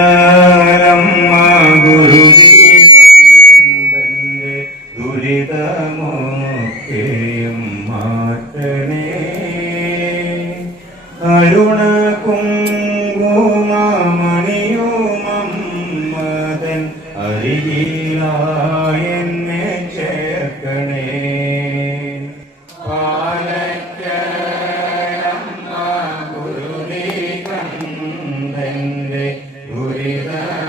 അലക്കാലമ്മ ഗുരുദീപന്റെ ദുരിതമോക്കെയും മാറ്റണേ Aruna കുങ്കുമണിയുമമ്മതൻ അരികിലാ Murida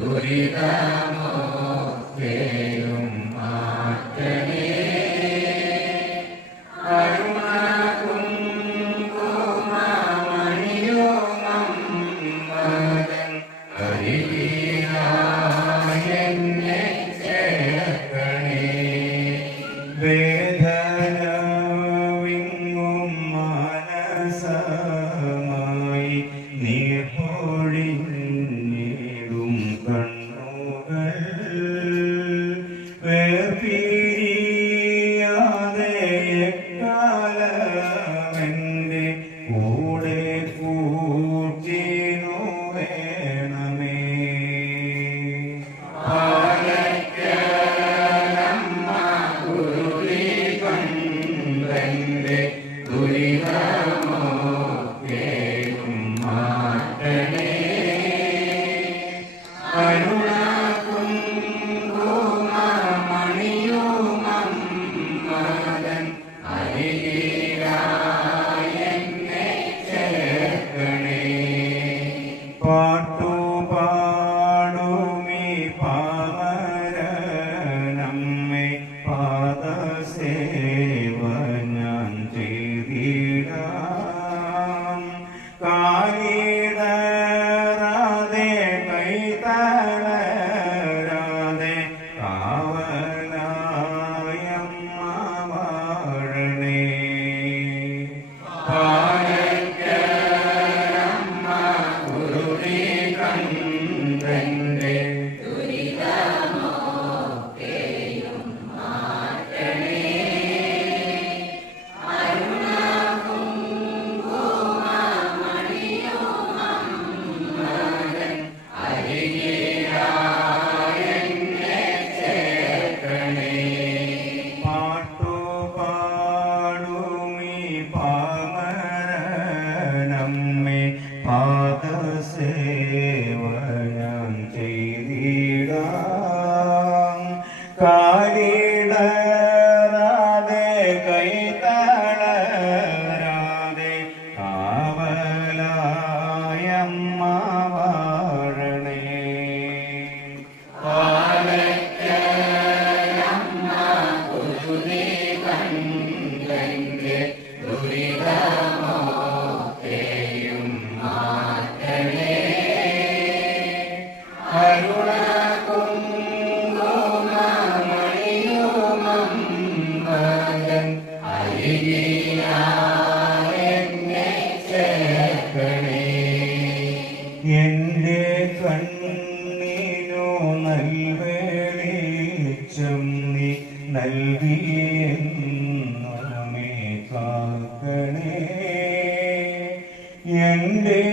Duridamos que കാലേ നൽവേളിച്ചം നീ നൽകിയെന്നുമേ കാക്കണേ. എന്റെ